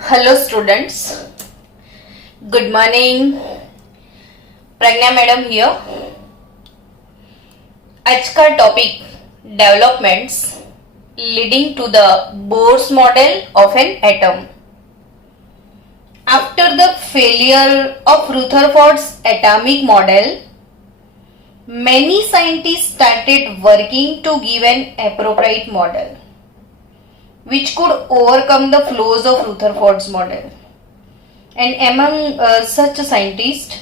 Hello students, good morning. Pragya madam here. आज का topic developments leading to the Bohr's model of an atom. After the failure of Rutherford's atomic model, many scientists started working to give an appropriate model which could overcome the flaws of Rutherford's model. And among such scientists,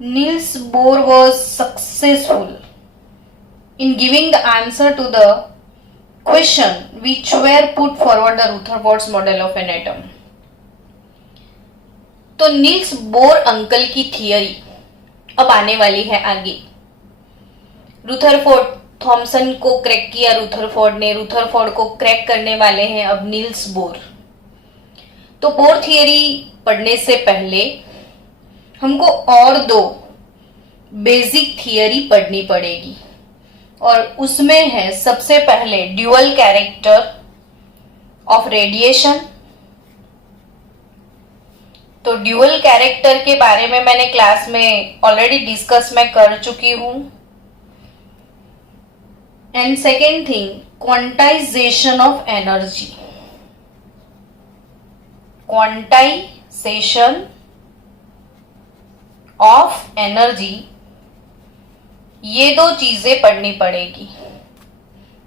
Niels Bohr was successful in giving the answer to the question which were put forward the Rutherford's model of an atom. तो Niels Bohr uncle की theory अब आने वाली है आगे। Rutherford Thompson को crack किया Rutherford ने, रुथरफोर्ड को क्रैक करने वाले हैं अब नील्स बोर। तो बोर थियरी पढ़ने से पहले हमको और दो बेसिक थियरी पढ़नी पड़ेगी और उसमें है सबसे पहले ड्यूअल कैरेक्टर ऑफ रेडिएशन। तो ड्यूअल कैरेक्टर के बारे में मैंने क्लास में ऑलरेडी डिस्कस मैं कर चुकी हूं। And second thing, quantization of energy. Quantization of energy, ये दो चीजें पढ़नी पड़ेगी,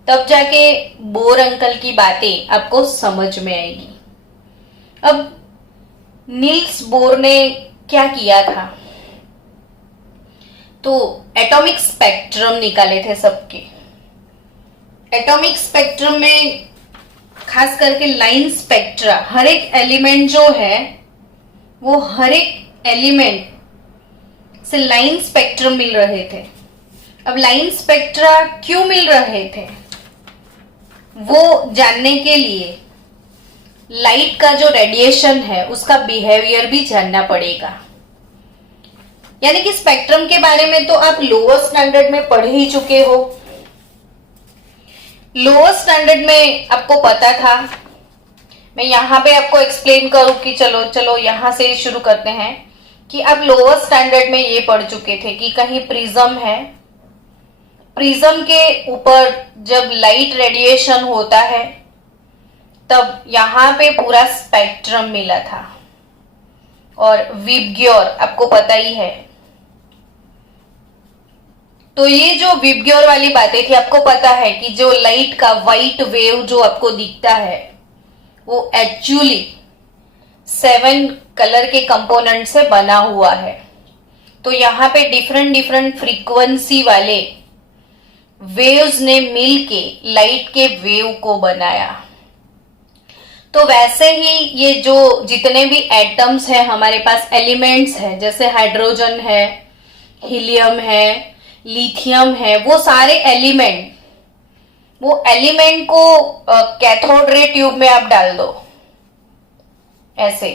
तब जाके बोर अंकल की बातें आपको समझ में आएगी। अब नील्स बोर ने क्या किया था, तो एटॉमिक स्पेक्ट्रम निकाले थे सबके। एटॉमिक स्पेक्ट्रम में खास करके लाइन स्पेक्ट्रा, हर एक एलिमेंट जो है वो हर एक एलिमेंट से लाइन स्पेक्ट्रम मिल रहे थे। अब लाइन स्पेक्ट्रा क्यों मिल रहे थे वो जानने के लिए लाइट का जो रेडिएशन है उसका बिहेवियर भी जानना पड़ेगा। यानी कि स्पेक्ट्रम के बारे में तो आप लोअर स्टैंडर्ड में पढ़ ही चुके हो। लोअर स्टैंडर्ड में आपको पता था, मैं यहां पे आपको एक्सप्लेन करूं कि चलो यहां से शुरू करते हैं कि आप लोअर स्टैंडर्ड में ये पढ़ चुके थे कि कहीं प्रिज्म है, प्रिज्म के ऊपर जब लाइट रेडिएशन होता है तब यहां पे पूरा स्पेक्ट्रम मिला था। और विबग्योर आपको पता ही है। तो ये जो विबग्योर वाली बातें थी, आपको पता है कि जो लाइट का व्हाइट वेव जो आपको दिखता है वो एक्चुअली 7 कलर के कंपोनेंट से बना हुआ है। तो यहां पे डिफरेंट फ्रीक्वेंसी वाले वेव्स ने मिलके लाइट के वेव को बनाया। तो वैसे ही ये जो जितने भी एटम्स हैं हमारे पास, एलिमेंट्स हैं, जैसे हाइड्रोजन है, हीलियम है, लिथियम है, वो सारे एलिमेंट को कैथोड रे ट्यूब में आप डाल दो ऐसे,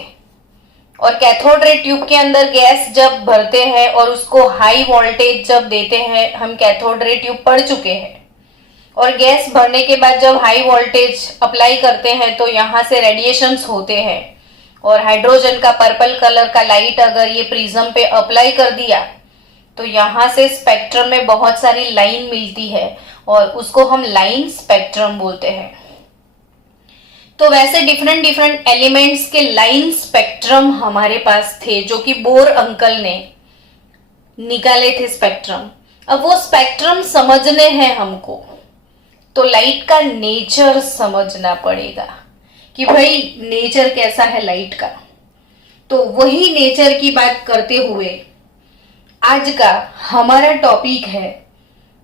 और कैथोड रे ट्यूब के अंदर गैस जब भरते हैं और उसको हाई वोल्टेज जब देते हैं, हम कैथोड रे ट्यूब पढ़ चुके हैं। और गैस भरने के बाद जब हाई वोल्टेज अप्लाई करते हैं तो यहां से रेडिएशंस होते हैं, और हाइड्रोजन का पर्पल कलर का लाइट अगर ये प्रिज्म पे अप्लाई कर दिया तो यहां से स्पेक्ट्रम में बहुत सारी लाइन मिलती है और उसको हम लाइन स्पेक्ट्रम बोलते हैं। तो वैसे डिफरेंट एलिमेंट्स के लाइन स्पेक्ट्रम हमारे पास थे जो कि बोर अंकल ने निकाले थे स्पेक्ट्रम। अब वो स्पेक्ट्रम समझने हैं हमको, तो लाइट का नेचर समझना पड़ेगा कि भाई नेचर कैसा है लाइट का। तो वही नेचर की बात करते हुए आज का हमारा टॉपिक है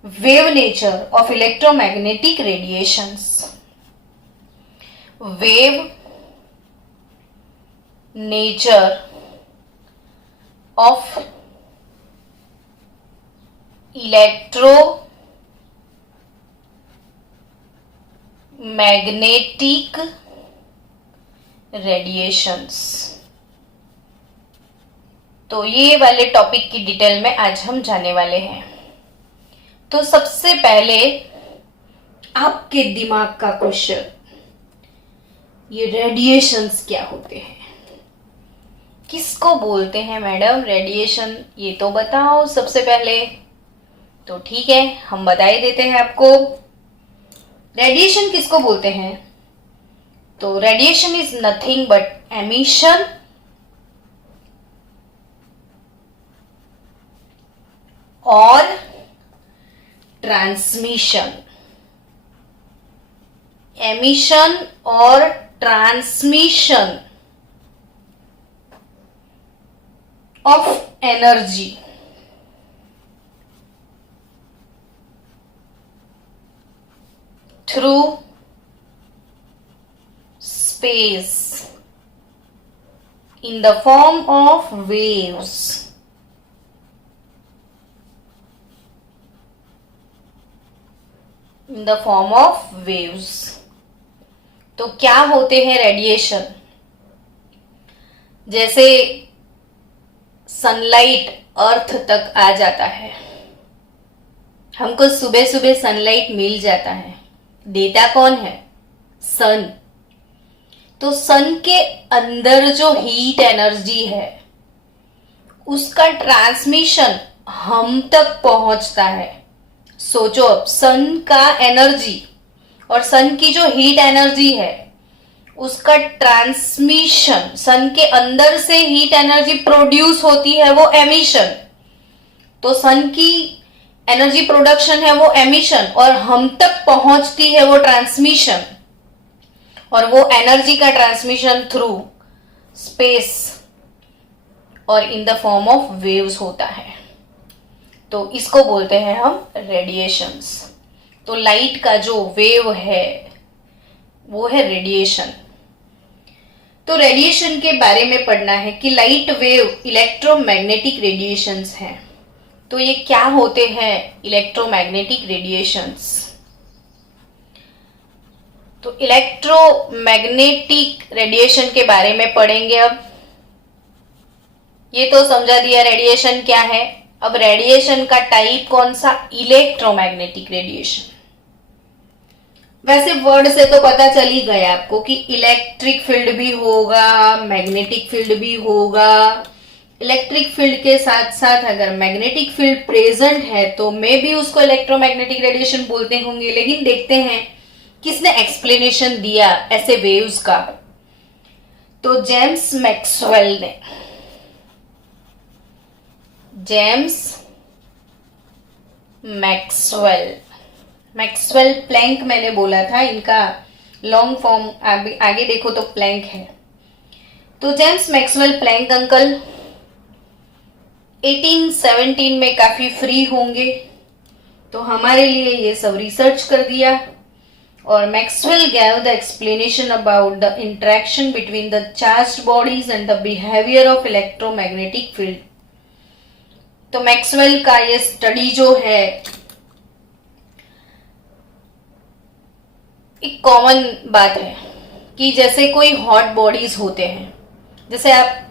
wave nature of electromagnetic radiations. Wave nature of magnetic radiations. तो ये वाले टॉपिक की डिटेल में आज हम जाने वाले हैं। तो सबसे पहले आपके दिमाग का क्वेश्चन, ये रेडिएशंस क्या होते हैं, किसको बोलते हैं मैडम रेडिएशन, ये तो बताओ सबसे पहले। तो ठीक है, हम बता ही देते हैं आपको। रेडिएशन किसको बोलते हैं? तो radiation is nothing but emission और ट्रांसमिशन। एमिशन और transmission of energy through space in the form of waves. In the form of waves. तो क्या होते हैं रेडिएशन? जैसे सनलाइट अर्थ तक आ जाता है, हमको सुबह सुबह सनलाइट मिल जाता है, देता कौन है? सन। तो सन के अंदर जो हीट एनर्जी है उसका ट्रांसमिशन हम तक पहुंचता है। सोचो, अब सन का एनर्जी और सन की जो हीट एनर्जी है उसका ट्रांसमिशन, सन के अंदर से हीट एनर्जी प्रोड्यूस होती है, वो एमिशन। तो सन की एनर्जी प्रोडक्शन है वो एमिशन, और हम तक पहुंचती है वो ट्रांसमिशन, और वो एनर्जी का ट्रांसमिशन थ्रू स्पेस और in the form of waves होता है। तो इसको बोलते हैं हम रेडिएशंस। तो लाइट का जो वेव है वो है रेडिएशन। तो रेडिएशन के बारे में पढ़ना है कि लाइट वेव इलेक्ट्रोमैग्नेटिक रेडिएशंस हैं। तो ये क्या होते हैं इलेक्ट्रोमैग्नेटिक रेडिएशंस? तो इलेक्ट्रोमैग्नेटिक रेडिएशन के बारे में पढ़ेंगे। अब ये तो समझा दिया रेडिएशन क्या है। अब रेडिएशन का टाइप कौन सा? Electromagnetic radiation. वैसे वर्ड से तो पता चल ही गया आपको कि इलेक्ट्रिक फील्ड भी होगा, मैग्नेटिक फील्ड भी होगा। इलेक्ट्रिक फील्ड के साथ साथ अगर मैग्नेटिक फील्ड प्रेजेंट है तो मे भी उसको इलेक्ट्रोमैग्नेटिक रेडिएशन बोलते होंगे। लेकिन देखते हैं किसने एक्सप्लेनेशन दिया ऐसे वेव्स का। तो जेम्स मैक्सवेल ने। James Maxwell. मैक्सवेल प्लैंक मैंने बोला था, इनका लॉन्ग फॉर्म आगे देखो तो प्लैंक है। तो जेम्स मैक्सवेल प्लैंक अंकल 1817 में काफी फ्री होंगे, तो हमारे लिए ये सब रिसर्च कर दिया। और Maxwell gave the explanation about the interaction between the charged bodies and the behavior of electromagnetic field। तो मैक्सवेल का ये स्टडी जो है एक कॉमन बात है कि जैसे कोई हॉट बॉडीज होते हैं, जैसे आप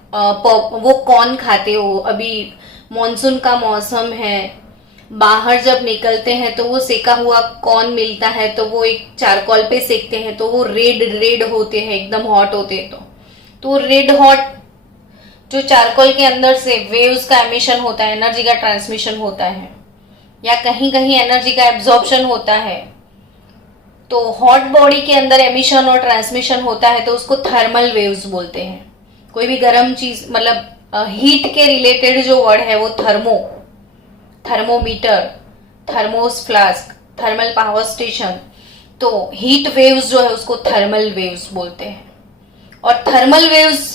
वो कॉर्न खाते हो, अभी मॉनसून का मौसम है, बाहर जब निकलते हैं तो वो सेका हुआ कॉर्न मिलता है, तो वो एक चारकोल पे सेकते हैं तो वो रेड रेड होते हैं, एकदम हॉट होते हैं। तो रेड हॉट जो चारकोल के अंदर से वेव्स का एमिशन होता है, एनर्जी का ट्रांसमिशन होता है, या कहीं कहीं एनर्जी का एब्जॉर्प्शन होता है। तो हॉट बॉडी के अंदर एमिशन और ट्रांसमिशन होता है तो उसको थर्मल वेव्स बोलते हैं। कोई भी गर्म चीज, मतलब हीट के रिलेटेड जो वर्ड है वो thermometer, thermos flask, thermal power station. तो हीट वेव्स जो है उसको थर्मल वेव्स बोलते हैं। और थर्मल वेव्स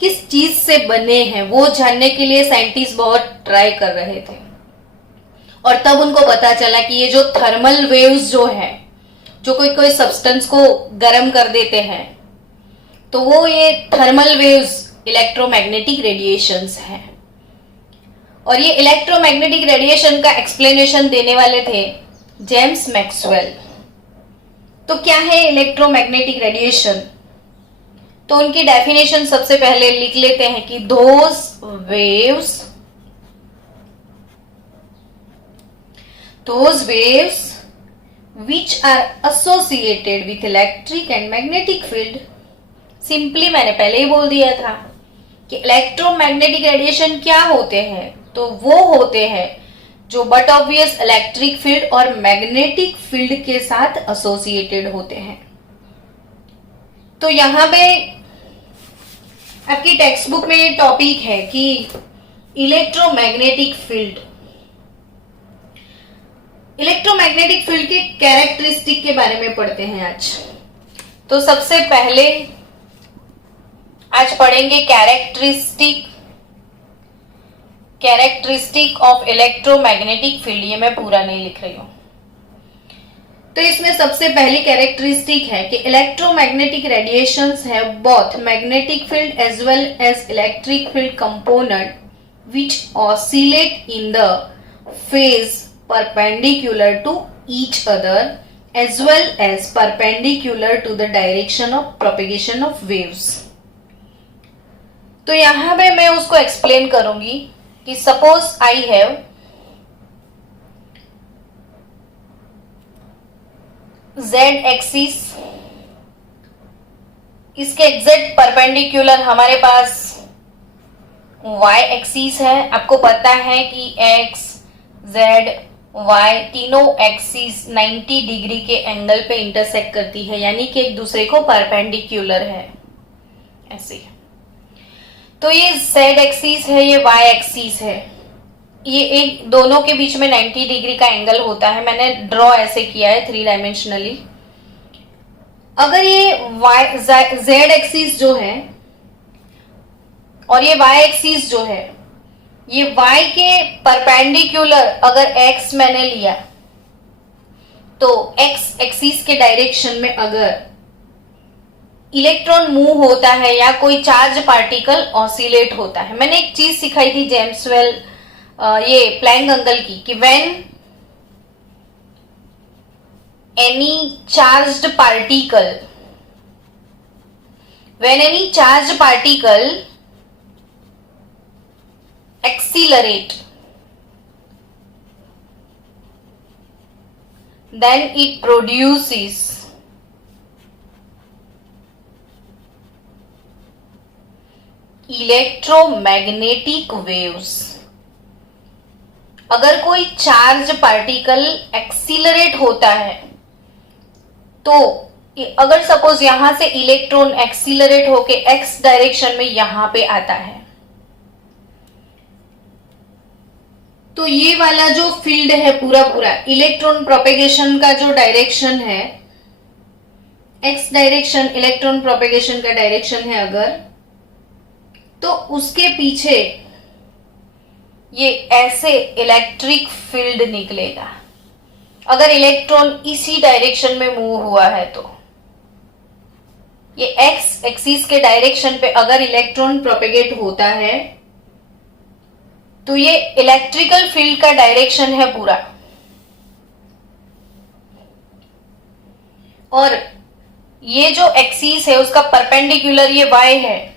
किस चीज से बने हैं वो जानने के लिए साइंटिस्ट बहुत ट्राई कर रहे थे, और तब उनको पता चला कि ये जो थर्मल वेव्स जो है, जो कोई सब्सटेंस को गर्म कर देते हैं, तो वो ये थर्मल वेव्स इलेक्ट्रोमैग्नेटिक रेडिएशंस हैं। और ये इलेक्ट्रोमैग्नेटिक रेडिएशन का एक्सप्लेनेशन देने वाले थे जेम्स मैक्सवेल। तो क्या है इलेक्ट्रोमैग्नेटिक रेडिएशन? तो उनकी डेफिनेशन सबसे पहले लिख लेते हैं कि those waves which are associated with electric and magnetic field. Simply मैंने पहले ही बोल दिया था कि इलेक्ट्रोमैग्नेटिक रेडिएशन क्या होते हैं, तो वो होते हैं जो बट ऑब्वियस इलेक्ट्रिक फील्ड और मैग्नेटिक फील्ड के साथ एसोसिएटेड होते हैं। तो यहां पे आपकी टेक्स्ट बुक में ये टॉपिक है कि इलेक्ट्रोमैग्नेटिक फील्ड, इलेक्ट्रोमैग्नेटिक फील्ड के कैरेक्टरिस्टिक के बारे में पढ़ते हैं आज। तो सबसे पहले आज पढ़ेंगे कैरेक्टरिस्टिक ऑफ इलेक्ट्रोमैग्नेटिक फील्ड। ये मैं पूरा नहीं लिख रही हूं। तो इसमें सबसे पहली कैरेक्टरिस्टिक है कि electromagnetic radiations have both magnetic field as well as electric field component which oscillate in the phase perpendicular to each other as well as perpendicular to the direction of propagation of waves. तो यहां पे मैं उसको explain करूंगी कि suppose I have Z axis, इसके exact perpendicular हमारे पास वाई एक्सिस है। आपको पता है कि एक्स जेड वाई तीनों एक्सिस 90 डिग्री के एंगल पे इंटरसेक्ट करती है, यानी कि एक दूसरे को परपेंडिकुलर है ऐसे। तो ये जेड एक्सिस है, ये वाई एक्सिस है, ये एक दोनों के बीच में 90 डिग्री का एंगल होता है। मैंने ड्रॉ ऐसे किया है 3 डायमेंशनली। अगर ये जेड एक्सिस जो है और ये वाई एक्सिस जो है, ये वाई के परपेंडिकुलर अगर एक्स मैंने लिया, तो एक्स एक्सिस के डायरेक्शन में अगर इलेक्ट्रॉन मूव होता है या कोई चार्ज पार्टिकल ऑसिलेट होता है। मैंने एक चीज सिखाई थी जेम्स वेल ये प्लैंक अंकल की कि when any charged particle accelerate then it produces electromagnetic waves. अगर कोई चार्ज पार्टिकल एक्सीलरेट होता है, तो अगर सपोज यहां से इलेक्ट्रॉन एक्सीलरेट होके एक्स डायरेक्शन में यहां पे आता है, तो ये वाला जो फील्ड है पूरा इलेक्ट्रॉन प्रोपेगेशन का जो डायरेक्शन है, एक्स डायरेक्शन इलेक्ट्रॉन प्रोपेगेशन का डायरेक्शन है अगर, तो उसके पीछे ये ऐसे इलेक्ट्रिक फील्ड निकलेगा। अगर इलेक्ट्रॉन इसी डायरेक्शन में मूव हुआ है, तो ये एक्स एक्सिस के डायरेक्शन पे अगर इलेक्ट्रॉन प्रोपेगेट होता है, तो ये इलेक्ट्रिकल फील्ड का डायरेक्शन है पूरा। और ये जो एक्सिस है उसका परपेंडिकुलर ये वाई है,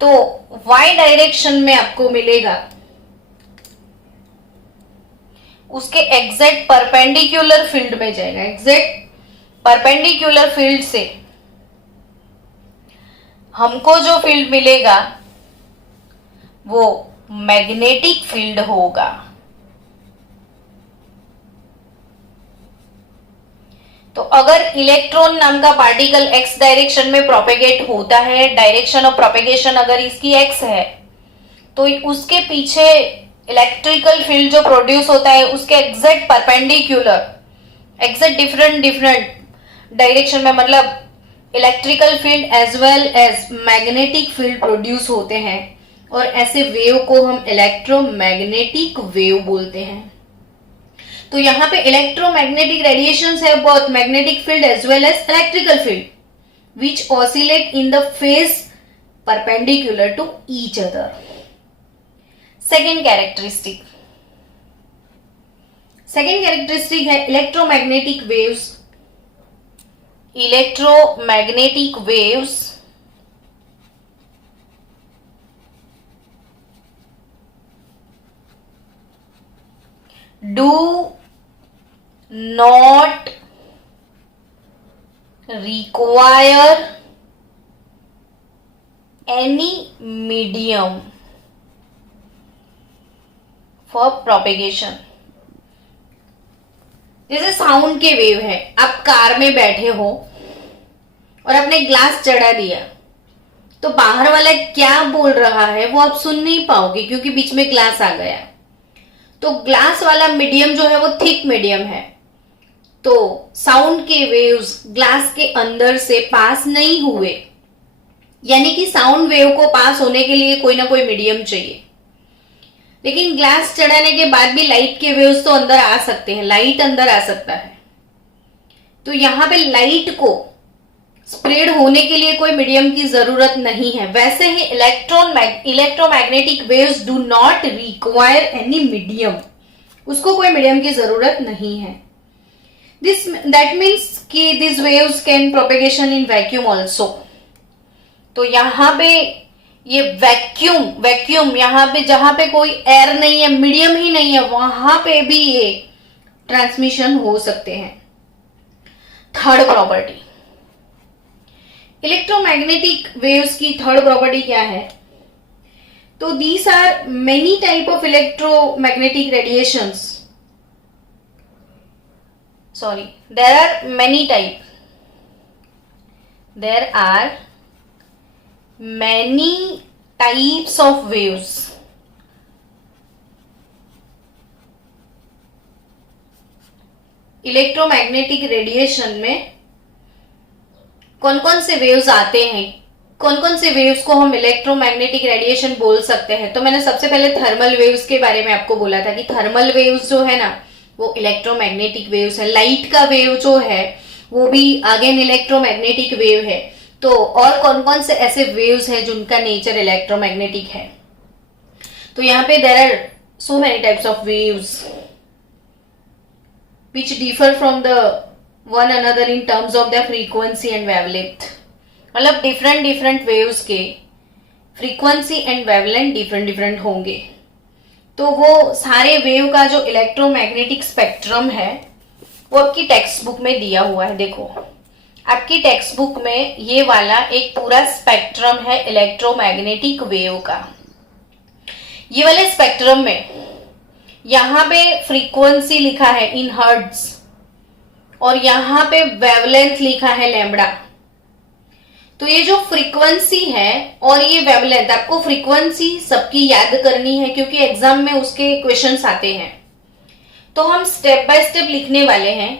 तो वाई डायरेक्शन में आपको मिलेगा उसके एग्जैक्ट परपेंडिकुलर फील्ड में जाएगा। एग्जैक्ट परपेंडिकुलर फील्ड से हमको जो फील्ड मिलेगा वो मैग्नेटिक फील्ड होगा। तो अगर इलेक्ट्रॉन नाम का पार्टिकल एक्स डायरेक्शन में प्रोपेगेट होता है, डायरेक्शन ऑफ प्रोपेगेशन अगर इसकी एक्स है, तो उसके पीछे इलेक्ट्रिकल फील्ड जो प्रोड्यूस होता है उसके exact perpendicular, exact different direction में, मतलब electrical field as well as magnetic field produce होते हैं, और ऐसे वेव को हम इलेक्ट्रोमैग्नेटिक वेव बोलते हैं। तो यहां पे इलेक्ट्रोमैग्नेटिक रेडिएशंस है both magnetic field as well as electrical field which oscillate in the phase perpendicular to each other. Second characteristic है electromagnetic waves do not require any medium for propagation। जैसे sound के wave है, आप car में बैठे हो और आपने ग्लास चढ़ा दिया, तो बाहर वाला क्या बोल रहा है वो आप सुन नहीं पाओगे क्योंकि बीच में ग्लास आ गया। तो ग्लास वाला मीडियम जो है वो थिक मीडियम है, तो साउंड के वेव्स ग्लास के अंदर से पास नहीं हुए, यानी कि साउंड वेव को पास होने के लिए कोई ना कोई मीडियम चाहिए। लेकिन ग्लास चढ़ाने के बाद भी लाइट के वेव्स तो अंदर आ सकते हैं, लाइट अंदर आ सकता है। तो यहां पे लाइट को स्प्रेड होने के लिए कोई मीडियम की जरूरत नहीं है। वैसे ही electromagnetic waves do not require any medium, उसको कोई मीडियम की जरूरत नहीं है। दैट मीन्स कि this waves can propagation in vacuum also. तो यहां पे ये वैक्यूम यहां पे जहां पे कोई एयर नहीं है, मीडियम ही नहीं है, वहां पे भी ये ट्रांसमिशन हो सकते हैं। थर्ड प्रॉपर्टी, इलेक्ट्रोमैग्नेटिक वेव्स की थर्ड प्रॉपर्टी क्या है? तो these are many type of electromagnetic radiations, sorry, there are many type, there are many types of waves। Electromagnetic radiation में कौन कौन से वेव्स आते हैं, कौन कौन से वेव्स को हम इलेक्ट्रोमैग्नेटिक रेडिएशन बोल सकते हैं? तो मैंने सबसे पहले थर्मल वेव्स के बारे में आपको बोला था कि थर्मल वेव्स जो है ना वो इलेक्ट्रोमैग्नेटिक वेव्स है। लाइट का वेव जो है वो भी अगेन इलेक्ट्रोमैग्नेटिक वेव है। तो और कौन कौन से ऐसे वेव्स हैं जिनका नेचर इलेक्ट्रोमैग्नेटिक है? तो यहाँ पे there are so many types of waves which differ from the one another in terms of the frequency and wavelength. मतलब डिफरेंट वेव्स के फ्रीक्वेंसी एंड वेवलेंथ डिफरेंट होंगे। तो वो सारे वेव का जो इलेक्ट्रोमैग्नेटिक स्पेक्ट्रम है वो आपकी टेक्स्ट बुक में दिया हुआ है। देखो आपकी टेक्स्ट बुक में ये वाला एक पूरा स्पेक्ट्रम है इलेक्ट्रोमैग्नेटिक वेव का। ये वाले स्पेक्ट्रम में यहां पे फ्रीक्वेंसी लिखा है इन हर्ट्ज और यहां पे वेवलेंथ लिखा है लैम्बडा। तो ये जो फ्रीक्वेंसी है और ये वेवलेंथ, आपको फ्रीक्वेंसी सबकी याद करनी है क्योंकि एग्जाम में उसके क्वेश्चंस आते हैं। तो हम स्टेप बाय स्टेप लिखने वाले हैं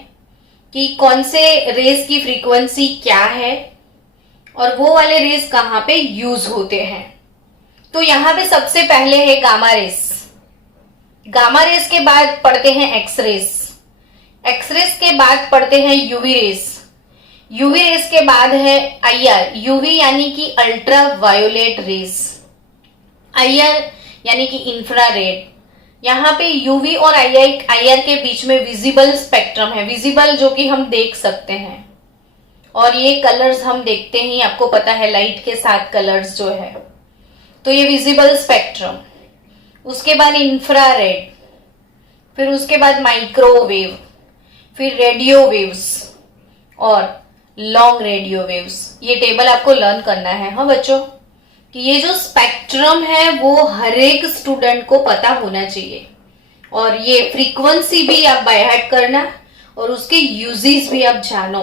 कि कौन से रेस की फ्रीक्वेंसी क्या है और वो वाले रेस कहां पे यूज होते हैं। तो यहां पे सबसे पहले है गामा रेस। गामा रेस के बाद पढ़ते हैं एक्स रेस। एक्स रेस के बाद पढ़ते हैं यूवी रेस। यूवी रेस के बाद है आईआर। यूवी यानी कि अल्ट्रा वायोलेट रेस, आईआर यानी कि इंफ्रारेड। यहाँ पे यूवी और आईआर के बीच में विजिबल स्पेक्ट्रम है, विजिबल जो कि हम देख सकते हैं। और ये कलर्स हम देखते ही, आपको पता है लाइट के साथ कलर्स जो है, तो ये विजिबल स्पेक्ट्रम। उसके बाद इंफ्रारेड, फिर उसके बाद माइक्रोवेव, फिर रेडियो वेव्स और लॉन्ग रेडियो वेव्स। ये टेबल आपको लर्न करना है हाँ बच्चों, कि ये जो स्पेक्ट्रम है वो हर एक स्टूडेंट को पता होना चाहिए। और ये फ्रीक्वेंसी भी आप बाय हार्ट करना और उसके यूजेस भी आप जानो।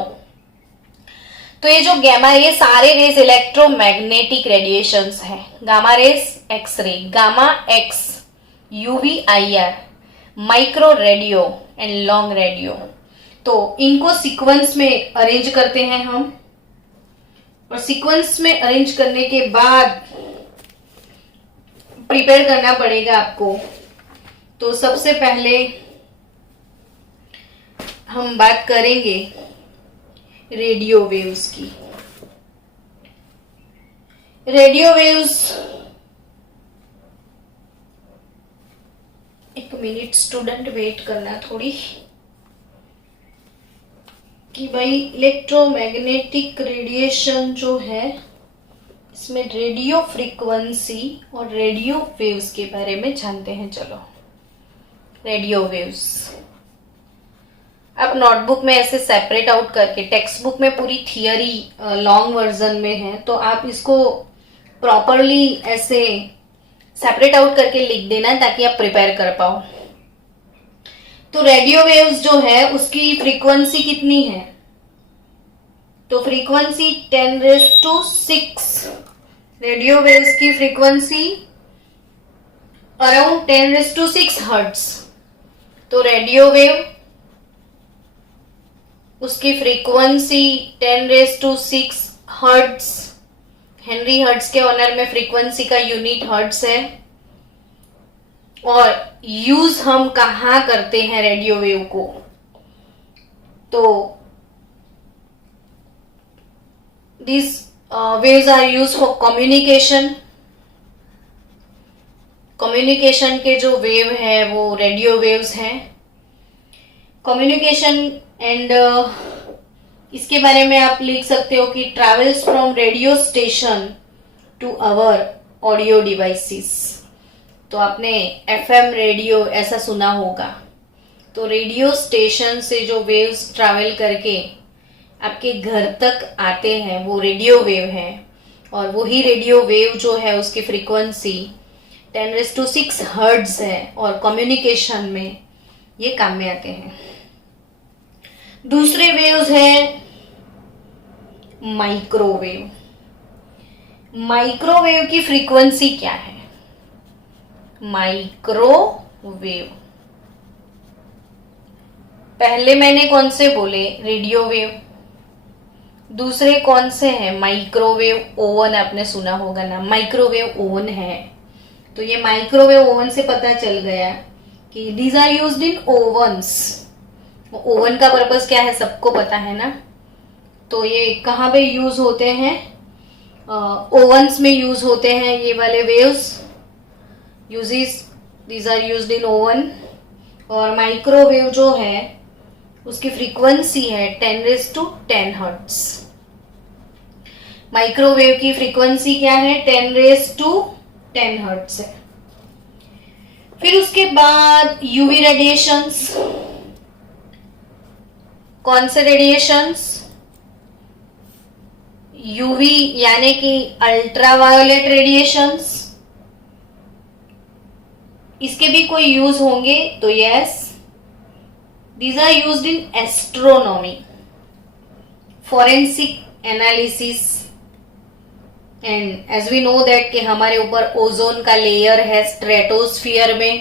तो ये जो गामा रे, सारे रेस इलेक्ट्रोमैग्नेटिक रेडिएशंस हैं। Gamma rays, X ray, gamma X, UV IR, micro radio and long radio. तो इनको सीक्वेंस में अरेंज करते हैं हम, और सीक्वेंस में अरेंज करने के बाद प्रिपेयर करना पड़ेगा आपको। तो सबसे पहले हम बात करेंगे रेडियो वेव्स की। रेडियो वेव्स, एक मिनट स्टूडेंट वेट करना थोड़ी, कि भाई इलेक्ट्रोमैग्नेटिक रेडिएशन जो है इसमें रेडियो फ्रीक्वेंसी और रेडियो वेव्स के बारे में जानते हैं। चलो रेडियो वेव्स, आप नोटबुक में ऐसे सेपरेट आउट करके, टेक्स्ट बुक में पूरी थियरी लॉन्ग वर्जन में है, तो आप इसको प्रॉपरली ऐसे सेपरेट आउट करके लिख देना ताकि आप प्रिपेयर कर पाओ। तो रेडियो वेव्स जो है उसकी फ्रीक्वेंसी कितनी है? तो फ्रीक्वेंसी 10⁶। रेडियो वेव्स की फ्रीक्वेंसी अराउंड 10⁶ हर्ट्ज। तो रेडियो वेव उसकी फ्रीक्वेंसी 10⁶ हर्ट्ज। हेनरी हर्ट्ज के ऑनर में फ्रीक्वेंसी का यूनिट हर्ट्ज है। और यूज हम कहाँ करते हैं रेडियो वेव को? तो these waves are used for communication। Communication के जो वेव है वो रेडियो वेव्स हैं। कम्युनिकेशन एंड इसके बारे में आप लिख सकते हो कि travels from radio station to our audio devices. तो आपने एफएम रेडियो ऐसा सुना होगा। तो रेडियो स्टेशन से जो वेव्स ट्रैवल करके आपके घर तक आते हैं वो रेडियो वेव है। और वही रेडियो वेव जो है उसकी फ्रीक्वेंसी 10⁶ हर्ट्ज है और कम्युनिकेशन में ये काम में आते हैं। दूसरे वेव्स है माइक्रोवेव। माइक्रोवेव की फ्रीक्वेंसी क्या है? माइक्रोवेव पहले मैंने कौन से बोले? Radio wave. दूसरे कौन से हैं? माइक्रोवेव ओवन, आपने सुना होगा ना, माइक्रोवेव ओवन है। तो ये माइक्रोवेव ओवन से पता चल गया कि these are used in ovens. Oven का पर्पस क्या है सबको पता है ना। तो ये कहाँ पे यूज होते हैं? ओवन्स में यूज होते हैं ये वाले waves. Uses these are used in oven. और माइक्रोवेव जो है उसकी फ्रीक्वेंसी है 10⁻10 हर्ट्ज। माइक्रोवेव की फ्रीक्वेंसी क्या है? 10⁻10 हर्ट्ज है। फिर उसके बाद यूवी रेडिएशंस। कौन से रेडिएशंस? यूवी यानी कि अल्ट्रावायोलेट रेडिएशंस। इसके भी कोई यूज होंगे? तो yes, these are used in astronomy, forensic analysis and as we know that कि हमारे ऊपर ओजोन का लेयर है स्ट्रेटोस्फियर में।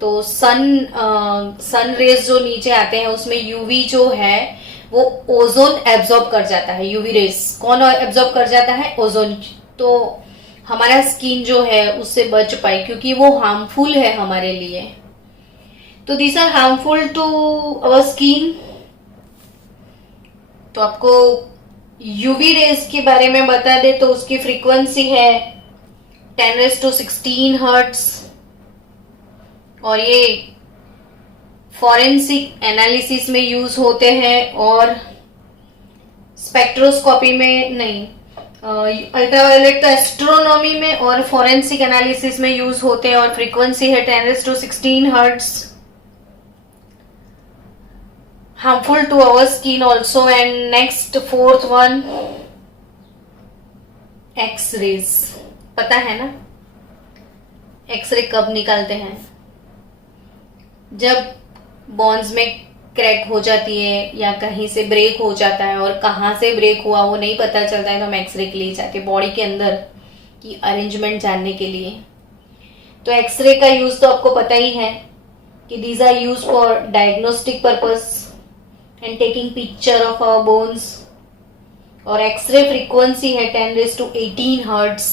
तो सन रेज जो नीचे आते हैं उसमें यूवी जो है वो ओजोन एब्जॉर्ब कर जाता है। यूवी रेज कौन एब्जॉर्ब कर जाता है? ओजोन। तो हमारा स्किन जो है उससे बच पाए क्योंकि वो हार्मफुल है हमारे लिए। तो this are harmful to our skin. तो आपको यूवी रेज के बारे में बता दे तो उसकी फ्रीक्वेंसी है 10⁻16 हर्ट्ज। और ये फॉरेंसिक एनालिसिस में यूज होते हैं और स्पेक्ट्रोस्कोपी में नहीं, अल्ट्रावायोलेट तो एस्ट्रोनॉमी में और फॉरेंसिक एनालिसिस में यूज होते हैं। और फ्रीक्वेंसी है 10⁻16 hertz. harmful to our skin also। and next fourth one, X-rays। पता है ना एक्सरे कब निकालते हैं? जब बॉन्स में क्रैक हो जाती है या कहीं से ब्रेक हो जाता है और कहाँ से ब्रेक हुआ वो नहीं पता चलता है तो हम एक्सरे के लिए जाते हैं बॉडी के अंदर की अरेंजमेंट जानने के लिए। तो एक्सरे का यूज तो आपको पता ही है कि these are use for diagnostic purpose and taking picture of our bones। और एक्सरे फ्रीक्वेंसी है 10⁻18 हर्ट्ज।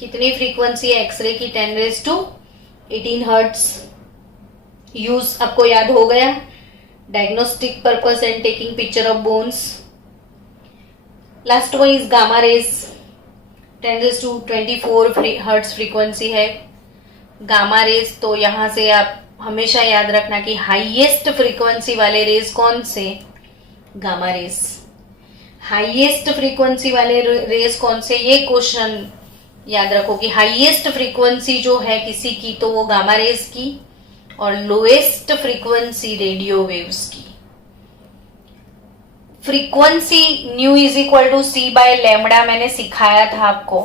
कितनी फ्रीक्वेंसी है एक्सरे की? 10⁻18 हर्ट्ज। यूज आपको याद हो गया, diagnostic purpose and taking picture of bones. Last one is gamma rays. 10⁻24 hertz frequency है गामा रेज। तो यहां से आप हमेशा याद रखना कि हाईएस्ट फ्रीक्वेंसी वाले रेज कौन से? Gamma rays. हाईएस्ट फ्रीक्वेंसी वाले रेज कौन से? ये क्वेश्चन याद रखो कि हाईएस्ट फ्रीक्वेंसी जो है किसी की तो वो गामा रेज की। और लोएस्ट फ्रीक्वेंसी रेडियो वेव्स की। Frequency nu is equal to C by lambda मैंने सिखाया था आपको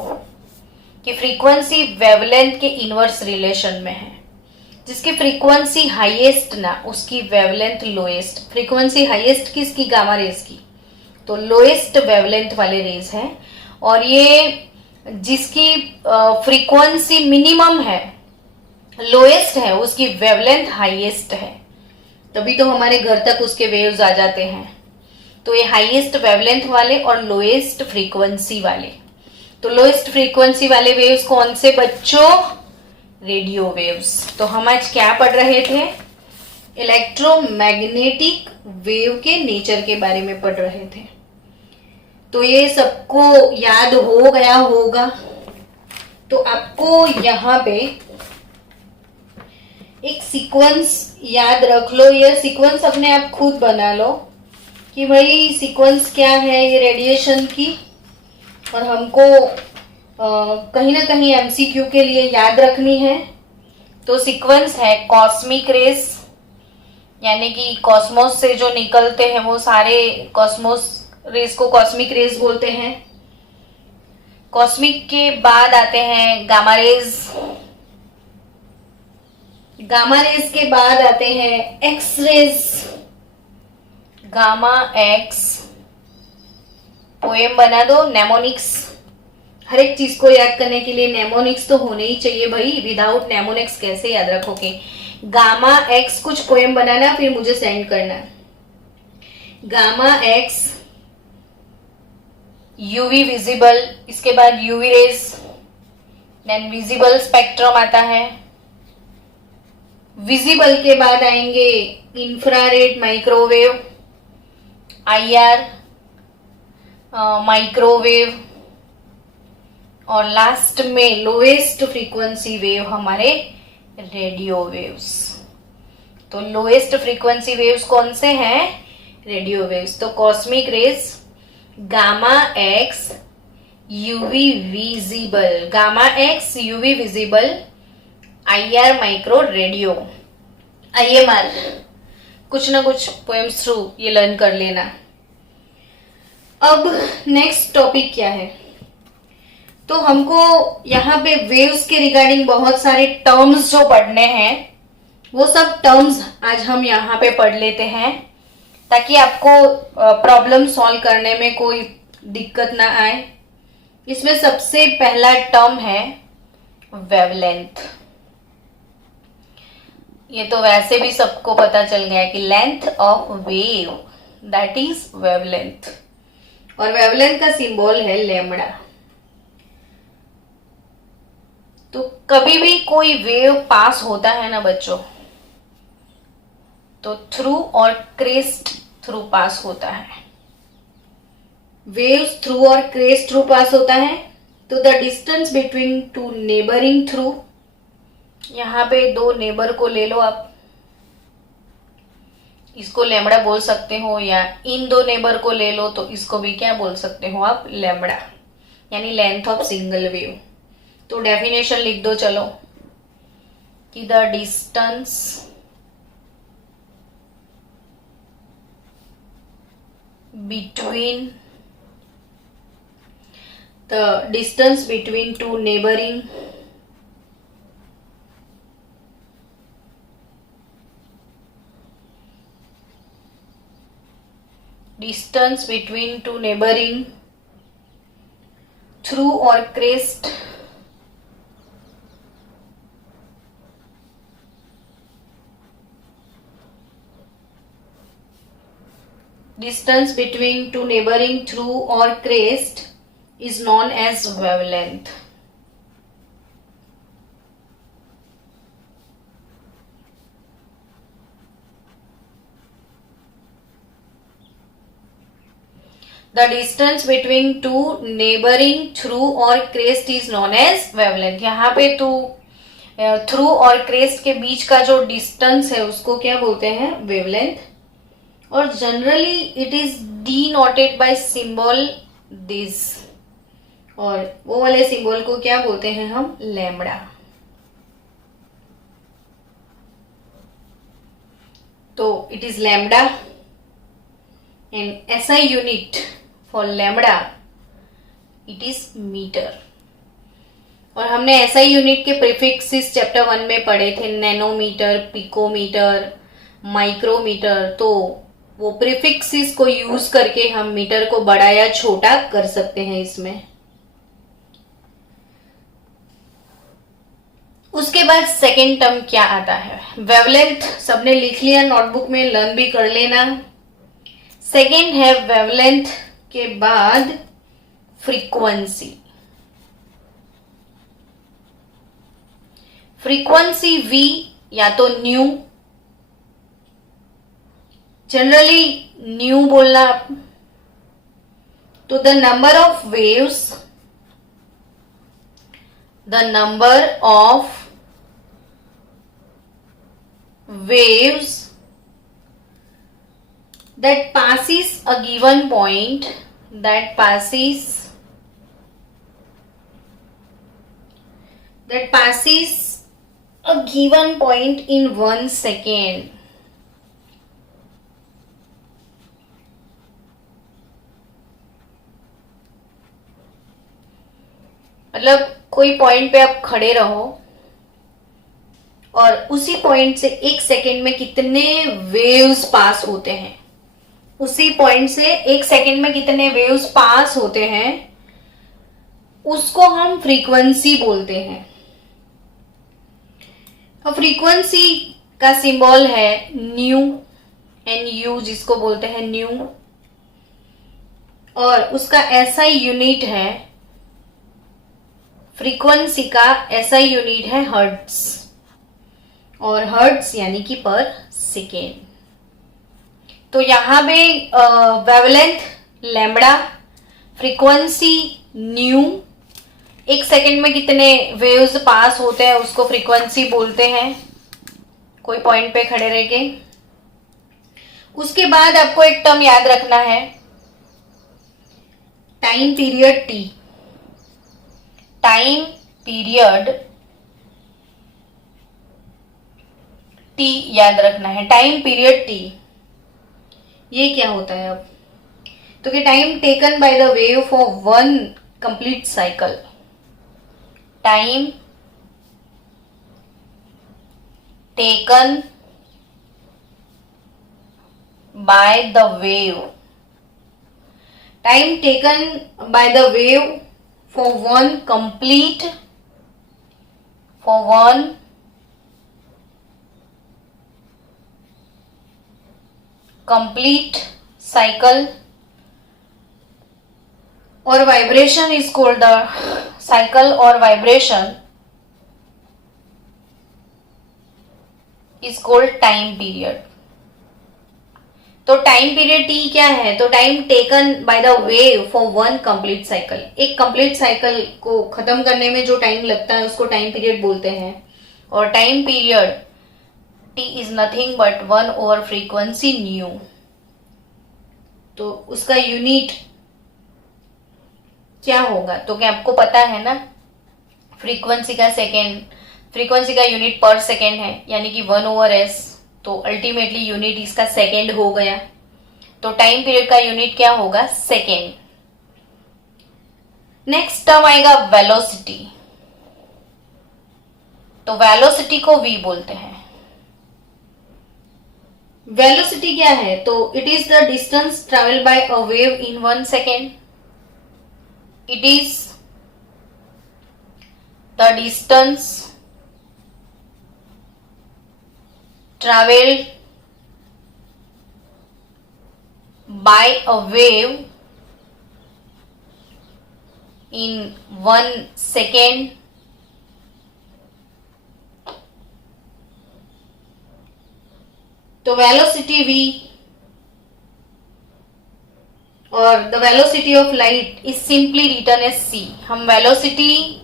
कि फ्रीक्वेंसी वेवलेंथ के इनवर्स रिलेशन में है। जिसकी फ्रीक्वेंसी हाईएस्ट ना उसकी वेवलेंथ लोएस्ट। फ्रीक्वेंसी हाईएस्ट किसकी? गामा रेज की। तो लोएस्ट वेवलेंथ वाले रेज है। और ये जिसकी फ्रीक्वेंसी मिनिमम है, लोएस्ट है, उसकी वेवलेंथ हाईएस्ट है। तभी तो हमारे घर तक उसके वेव्स आ जाते हैं। तो ये हाईएस्ट वेवलेंथ वाले और लोएस्ट फ्रीक्वेंसी वाले। तो लोएस्ट फ्रीक्वेंसी वाले वेव्स कौन से बच्चों? Radio waves. तो हम आज क्या पढ़ रहे थे? इलेक्ट्रोमैग्नेटिक वेव के नेचर के बारे में पढ़ रहे थे। तो ये सबको याद हो गया होगा। तो आपको यहाँ पे एक सीक्वेंस याद रख लो, या सीक्वेंस अपने आप खुद बना लो कि भाई सीक्वेंस क्या है ये रेडिएशन की, और हमको कहीं ना कहीं एमसीक्यू के लिए याद रखनी है। तो सीक्वेंस है कॉस्मिक रेस, यानी कि कॉस्मोस से जो निकलते हैं वो सारे कॉस्मोस रेस को कॉस्मिक रेस बोलते हैं। कॉस्मिक के बाद आते हैं गामा रेज। गामा रेज के बाद आते हैं X rays. Gamma X, poem बना दो नेमोनिक्स। हर एक चीज को याद करने के लिए नेमोनिक्स तो होने ही चाहिए भाई। विदाउट नेमोनिक्स कैसे याद रखोगे? गामा एक्स कुछ पोएम बनाना, फिर मुझे सेंड करना। गामा एक्स, यूवी विजिबल, इसके बाद UV rays, then visible spectrum आता है। विजिबल के बाद आएंगे इंफ्रारेड, माइक्रोवेव, आईआर, माइक्रोवेव, और लास्ट में लोएस्ट फ्रीक्वेंसी वेव हमारे रेडियो वेव्स। तो लोएस्ट फ्रीक्वेंसी वेव्स कौन से हैं? Radio waves. तो cosmic rays, gamma X, UV visible, gamma X, UV visible, IR, micro, radio. IMR, कुछ ना कुछ पोएम्स थ्रू ये लर्न कर लेना। अब नेक्स्ट टॉपिक क्या है? तो हमको यहाँ पे वेव्स के रिगार्डिंग बहुत सारे टर्म्स जो पढ़ने हैं, वो सब टर्म्स आज हम यहाँ पे पढ़ लेते हैं, ताकि आपको प्रॉब्लम सॉल्व करने में कोई दिक्कत ना आए। इसमें सबसे पहला टर्म है वेवलेंथ। ये तो वैसे भी सबको पता चल गया कि length of wave, that is wavelength. और वेवलेंथ का सिंबल है लैम्बडा। तो कभी भी कोई वेव पास होता है ना बच्चों, तो थ्रू और क्रेस्ट थ्रू पास होता है। वेव्स थ्रू और क्रेस्ट थ्रू पास होता है। तो the distance between two neighbouring through, यहां पे दो नेबर को ले लो आप, इसको लैम्बडा बोल सकते हो, या इन दो नेबर को ले लो तो इसको भी क्या बोल सकते हो आप? लैम्बडा, यानी लेंथ ऑफ सिंगल वेव। तो डेफिनेशन लिख दो चलो कि the distance between two neighbouring through और crest distance between two neighboring through or crest is known as wavelength. The distance between two neighboring through or crest is known as wavelength. यहाँ पे तो through और crest के बीच का जो distance है उसको क्या बोलते हैं? वेवलेंथ। और generally it is denoted by symbol this, और वो वाले सिंबल को क्या बोलते हैं हम? लैम्बडा। तो it is lambda and SI unit for lambda it is metre. और हमने SI यूनिट के प्रीफिक्सेस चैप्टर 1 में पढ़े थे, नैनोमीटर, पिकोमीटर, माइक्रोमीटर। तो वो प्रीफिक्सेस को यूज करके हम मीटर को बड़ा या छोटा कर सकते हैं इसमें। उसके बाद सेकेंड टर्म क्या आता है, वेवलेंथ। सबने लिख लिया नोटबुक में, लर्न भी कर लेना। सेकेंड है वेवलेंथ के बाद फ्रीक्वेंसी। फ्रीक्वेंसी V या तो न्यू, जनरली न्यू बोलना आप। तो the number of waves, the number of waves that passes a given point, that passes a given point in 1 second। मतलब कोई पॉइंट पे आप खड़े रहो और उसी पॉइंट से 1 सेकेंड में कितने वेव्स पास होते हैं, उसी पॉइंट से 1 सेकेंड में कितने वेव्स पास होते हैं, उसको हम फ्रीक्वेंसी बोलते हैं। और फ्रीक्वेंसी का सिंबल है न्यू, NU जिसको बोलते हैं न्यू। और उसका SI यूनिट है, फ्रीक्वेंसी का SI यूनिट है हर्ट्ज, और हर्ट्ज यानी कि पर सेकेंड। तो यहां पे wavelength lambda, frequency new, 1 second में कितने वेव्स पास होते हैं उसको फ्रीक्वेंसी बोलते हैं, कोई पॉइंट पे खड़े रह के। उसके बाद आपको एक टर्म याद रखना है, time period T। Time period T याद रखना है, टाइम पीरियड T। ये क्या होता है अब, तो कि time taken by the wave for 1 complete cycle. Time taken by the wave, time taken by the wave for one complete cycle, or vibration is called the cycle, or vibration is called time period। तो time period T क्या है, तो time taken by the wave for 1 complete cycle. एक complete cycle को खत्म करने में जो टाइम लगता है उसको टाइम पीरियड बोलते हैं। और time period T is nothing but 1 over frequency new. तो उसका यूनिट क्या होगा, तो क्या आपको पता है ना, फ्रीक्वेंसी का यूनिट पर सेकेंड है, यानी कि 1 ओवर S। तो अल्टीमेटली यूनिट इसका सेकेंड हो गया। तो टाइम पीरियड का यूनिट क्या होगा, सेकेंड। नेक्स्ट टर्म आएगा वेलोसिटी। तो वेलोसिटी को V बोलते हैं। वेलोसिटी क्या है, तो it is the distance travel by a wave in 1 second. It is the distance traveled by a wave in 1 second। तो वेलोसिटी V, और the velocity of light is simply written as C। हम velocity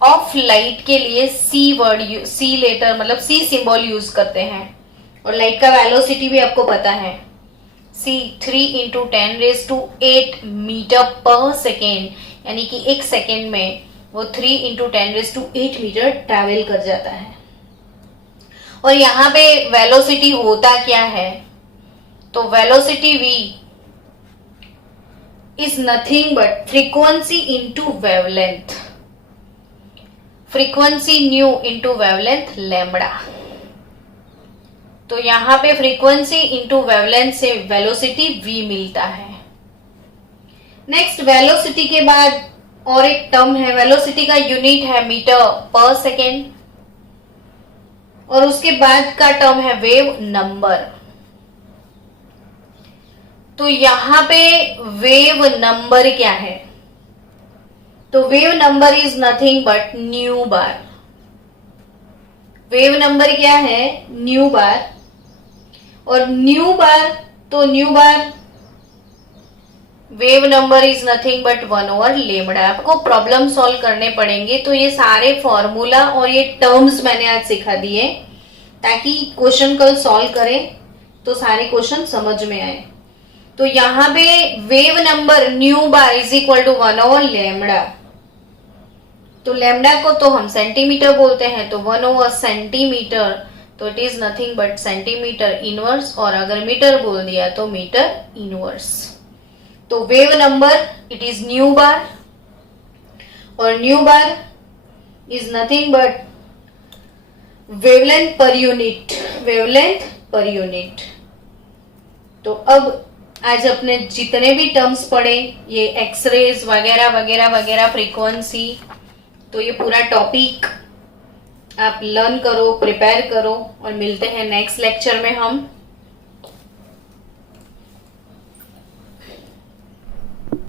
of light के लिए C letter, मतलब C symbol use करते हैं। और light का वेलोसिटी भी आपको पता है, C 3 × 10⁸ मीटर पर सेकेंड, यानी कि 1 सेकेंड में वो 3 × 10⁸ मीटर ट्रैवल कर जाता है। और यहाँ पे वेलोसिटी होता क्या है, तो velocity v is nothing but frequency into wavelength, frequency new into wavelength lambda. तो यहां पे फ्रीक्वेंसी इंटू वेवलेंथ से वेलोसिटी v मिलता है। नेक्स्ट वेलोसिटी के बाद और एक टर्म है, वेलोसिटी का यूनिट है मीटर पर सेकेंड, और उसके बाद का टर्म है वेव नंबर। तो यहां पे वेव नंबर क्या है, तो wave number is nothing but nu bar. Wave number क्या है, न्यू बार, और न्यू बार, तो nu bar wave number is nothing but 1/λ। आपको प्रॉब्लम सॉल्व करने पड़ेंगे, तो ये सारे फॉर्मूला और ये टर्म्स मैंने आज सिखा दिए ताकि क्वेश्चन कल सॉल्व करें तो सारे क्वेश्चन समझ में आए। तो यहां पे wave number nu bar is equal to 1/λ। तो लैम्डा को तो हम सेंटीमीटर बोलते हैं, तो 1/सेंटीमीटर, तो it is nothing but centimetre inverse, और अगर मीटर बोल दिया तो मीटर इनवर्स। तो wave number it is nu bar, और nu bar is nothing but wavelength per unit, wavelength per unit. तो अब आज अपने जितने भी टर्म्स पढ़े, ये एक्सरेज वगैरह वगैरह वगैरह, फ्रीक्वेंसी, तो ये पूरा टॉपिक आप लर्न करो, प्रिपेयर करो, और मिलते हैं नेक्स्ट लेक्चर में हम।